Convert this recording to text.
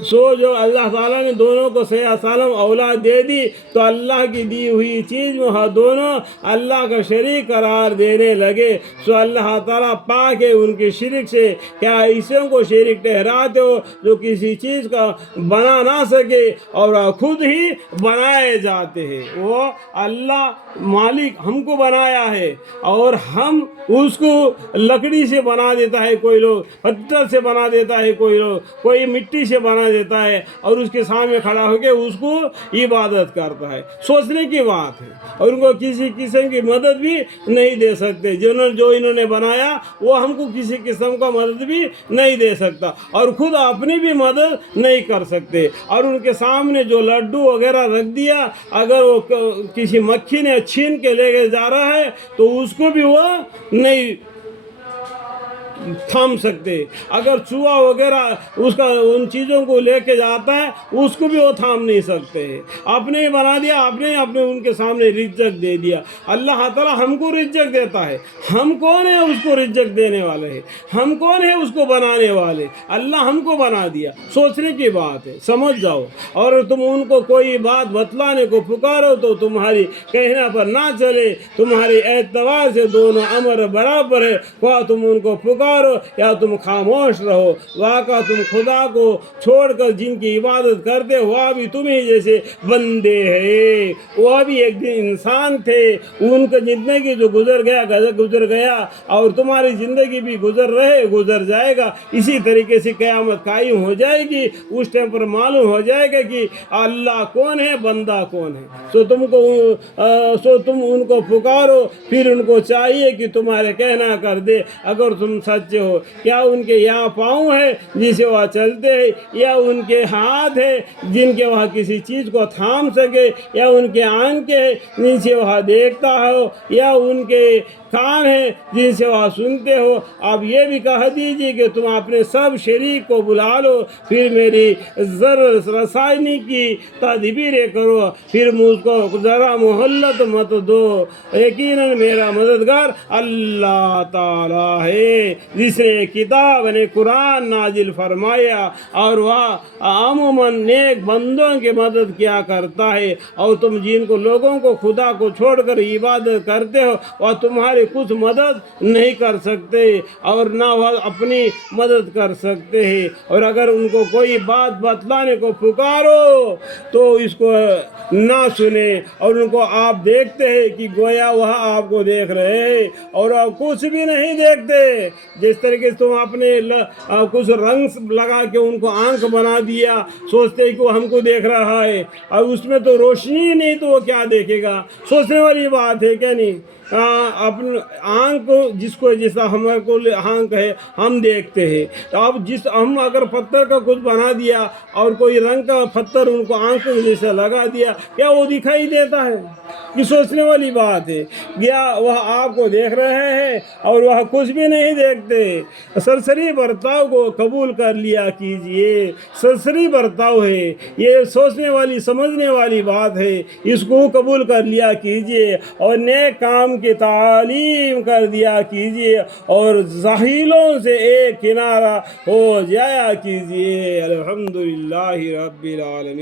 سو جو اللہ تعالیٰ نے دونوں کو صحیح سالم اولاد دے دی تو اللہ کی دی ہوئی چیز میں ہاں دونوں اللہ کا شریک قرار دینے لگے. سو اللہ تعالیٰ پاک ہے ان کے شرک سے. کیا ایسوں کو شریک ٹھہراتے ہو جو کسی چیز کا بنا نہ سکے اور خود ہی بنائے جاتے ہیں؟ وہ اللہ مالک ہم کو بنایا ہے اور ہم اس کو لکڑی سے بنا دیتا ہے، کوئی لوگ پتھر سے بنا دیتا ہے، کوئی لوگ کوئی مٹی سے بنا دیتا ہے اور اس کے سامنے کھڑا ہو کے اس کو عبادت کرتا ہے. سوچنے کی بات ہے. اور ان کو کسی قسم کی مدد بھی نہیں دے سکتے. جو انہوں نے بنایا وہ ہم کو کسی قسم کا مدد بھی نہیں دے سکتا اور خود اپنی بھی مدد نہیں کر سکتے. اور ان کے سامنے جو لڈو وغیرہ رکھ دیا، اگر وہ کسی مکھی نے چھین کے لے کے جا رہا ہے تو اس کو بھی وہ نہیں تھام سکتے. اگر چوہا وغیرہ اس کا ان چیزوں کو لے کے جاتا ہے اس کو بھی وہ تھام نہیں سکتے. آپ نے بنا دیا، آپ نے ان کے سامنے رزق دے دیا. اللہ تعالیٰ ہم کو رزق دیتا ہے. ہم کون ہے اس کو رزق دینے والے ہیں؟ ہم کون ہے اس کو بنانے والے؟ اللہ ہم کو بنا دیا. سوچنے کی بات ہے، سمجھ جاؤ. اور تم ان کو کوئی بات بتلانے کو پکارو تو تمہاری کہنے پر نہ چلے. تمہارے اعتبار سے دونوں امر برابر ہے، خواہ تم ان کو پکارو یا تم خاموش رہو. واقعہ تم خدا کو چھوڑ کر جن کی عبادت کرتے ہو وہ بھی تمہیں جیسے بندے ہیں. وہ بھی ایک دن انسان تھے. ان کا زندگی جو گزر گیا اور تمہاری زندگی بھی گزر جائے گا. اسی طریقے سے قیامت قائم ہو جائے گی. اس ٹائم پر معلوم ہو جائے گا کہ اللہ کون ہے، بندہ کون ہے. سو تم ان کو پکارو، پھر ان کو چاہیے کہ تمہارے کہنا کر دے اگر تم سچے ہو. کیا ان کے یا پاؤں ہے جن سے وہ چلتے ہیں، یا ان کے ہاتھ ہے جن کے وہ کسی چیز کو تھام سکے، یا ان کے آنکھیں ہیں جن سے وہ دیکھتا ہو، یا ان کے کان ہیں جن سے وہ سنتے ہو. آپ یہ بھی کہہ دیجیے کہ تم اپنے سب شریک کو بلا لو، پھر میری رسائی کی تدبیریں کرو، پھر مجھ کو ذرا مہلت مت دو. یقیناً میرا مددگار اللہ تعالیٰ ہے جس نے کتاب نے قرآن نازل فرمایا اور وہ عموماً نیک بندوں کی مدد کیا کرتا ہے. اور تم جن کو لوگوں کو خدا کو چھوڑ کر عبادت کرتے ہو وہ تمہاری کچھ مدد نہیں کر سکتے اور نہ وہ اپنی مدد کر سکتے ہیں. اور اگر ان کو کوئی بات بتلانے کو پکارو تو اس کو نہ سنے. اور ان کو آپ دیکھتے ہیں کہ گویا وہ آپ کو دیکھ رہے ہیں اور آپ کچھ بھی نہیں دیکھتے. جس طریقے سے تم اپنے کچھ رنگ لگا کے ان کو آنکھ بنا دیا، سوچتے ہیں کہ وہ ہم کو دیکھ رہا ہے اور اس میں تو روشنی ہی نہیں تو وہ کیا دیکھے گا. سوچنے والی بات ہے کیا نہیں؟ اپنے آنکھ جس کو جیسا ہمارے کو آنکھ ہے ہم دیکھتے ہیں. تو اب ہم اگر پتھر کا کچھ بنا دیا اور کوئی رنگ کا پتھر ان کو آنکھ جیسا لگا دیا، کیا وہ دکھائی دیتا ہے؟ یہ سوچنے والی بات ہے. کیا وہ آپ کو دیکھ رہے ہیں اور وہ کچھ بھی نہیں دیکھتے؟ سرسری برتاؤ کو قبول کر لیا کیجئے. سرسری برتاؤ ہے، یہ سوچنے والی سمجھنے والی بات ہے. اس کو قبول کر لیا کیجئے اور نیک کام کی تعلیم کر دیا کیجئے اور جاہلوں سے ایک کنارہ ہو جایا کیجئے. الحمدللہ رب العالمین.